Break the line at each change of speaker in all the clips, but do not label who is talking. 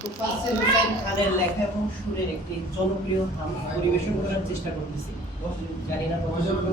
হোসেন খানের লেখা এবং সুরের একটি জনপ্রিয় গান পরিবেশন করার চেষ্টা করতেছি। জানি না কতটুকু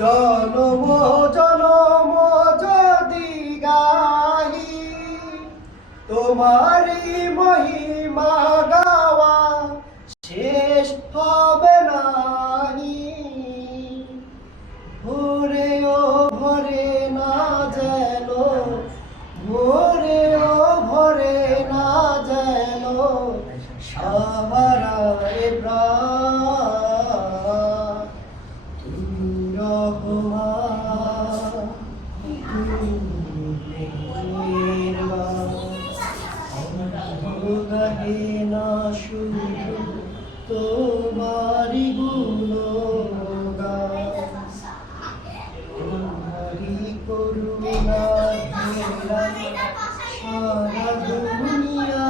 জনম জনম যদি গাহি তোমারি মহিমা গাওয়া শেষ হবে নাহি। ভোরে ও ভরে না যেন, ভোরে ও ভরে না যেন সাহারায় প্রাণ। না শুধু তোমারি গুণগান। তোমারি করুণা সারা দুনিয়া।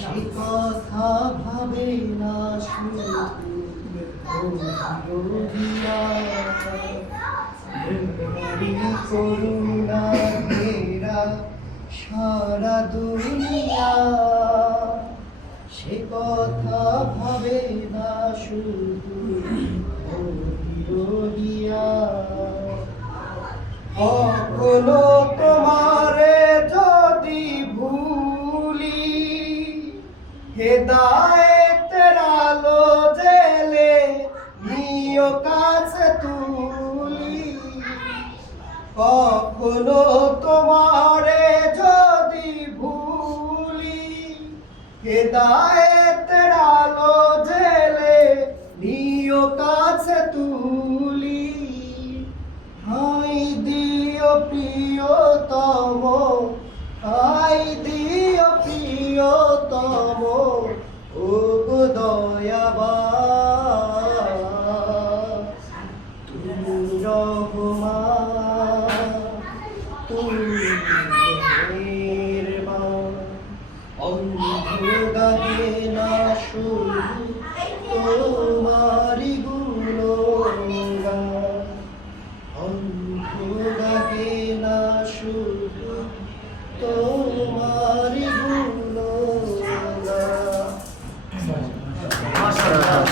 সে কথা ভাবে না শুধু করুণা সারা দুনিয়া। হেদায়েতের আলো জেলে নিয় কাছে তুলি কখনো তোমারে যদি ভুলি হেদায়েতের আলো জেলে নিয় কাছে তুলি। হাই দিও প্রিয়তম, হাই দিও গো দয়াবা তুমি রহমা তুমি অন্ধকারে না শুধু তোমারি গুলো অন্ধকারে না শুধু তোমার